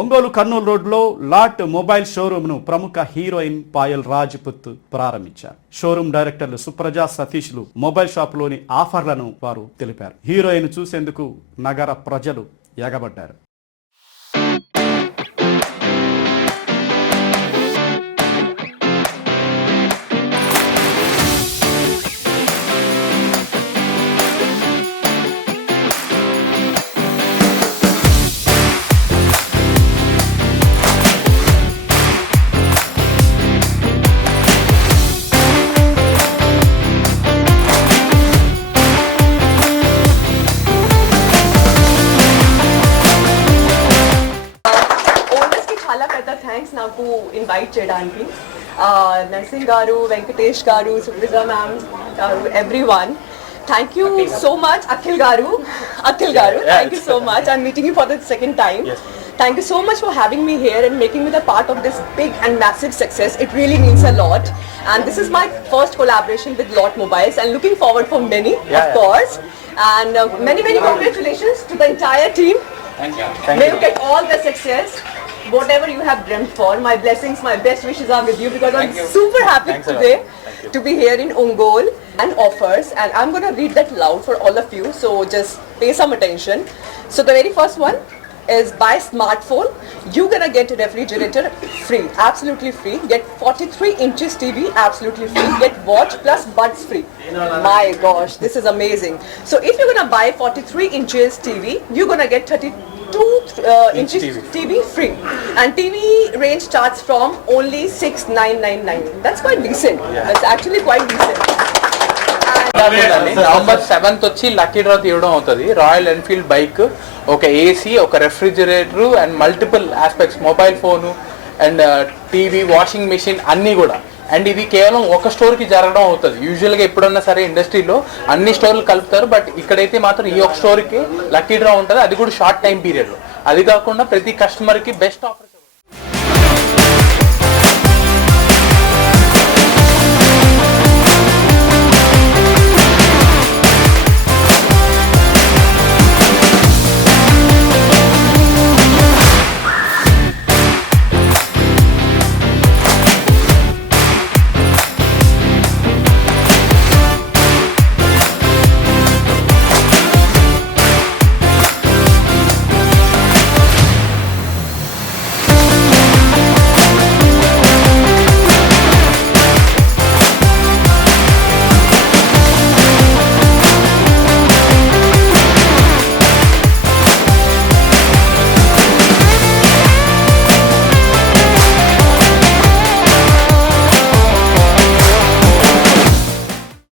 ఒంగోలు కర్నూలు రోడ్లో lot mobile షోరూమ్ను ప్రముఖ heroine Payal Rajput ప్రారంభించారు. షోరూమ్ డైరెక్టర్లు సుప్రజా సతీష్లు మొబైల్ షాపులోని ఆఫర్లను వారు తెలిపారు. హీరోయిన్ చూసేందుకు నగర ప్రజలు ఎగబడ్డారు. థ్యాంక్స్ నాకు ఇన్వైట్ చేయడానికి. నర్సింగ్ గారు, వెంకటేష్ గారు, సుప్రజా మ్యామ్ గారు, everyone. Thank you so much, Akhil garu. Thank you so much. I'm meeting you for the second time. Thank you so much for having me here and making me the part of this big and massive success. It really means a lot. And this is my first collaboration with Lot Mobiles and looking forward for many, of course. And many congratulations to the entire team. Thank you. May you get all the success. Whatever you have dreamt for, my blessings, my best wishes are with you because I'm super happy today to be here in Ongole and offers, and I'm going to read that loud for all of you, so just pay some attention. So the very first one is buy smartphone, you're going to get a refrigerator free, absolutely free. Get 43 inches TV absolutely free. Get watch plus buds free. My gosh, this is amazing. So if you're going to buy 43 inches TV, you're going to get 32 inches TV free, and TV range starts from only 6,999. That's quite decent. That's actually quite decent. November 7th వచ్చి lucky draw తీయడం అవుతుంది. Royal Enfield bike, ఒక AC, ఒక refrigerator and multiple aspects, mobile phone and TV, washing machine అన్నీ కూడా. And ఇది కేవలం ఒక స్టోర్కి జరగడం అవుతుంది. యూజువల్గా ఎప్పుడన్నా సరే ఇండస్ట్రీలో అన్ని స్టోర్లు కలుపుతారు, బట్ ఇక్కడైతే మాత్రం ఈ ఒక స్టోర్కి లక్కీ డ్రా ఉంటుంది, అది కూడా షార్ట్ టైం పీరియడ్లో. అది కాకుండా ప్రతి కస్టమర్కి బెస్ట్ ఆఫర్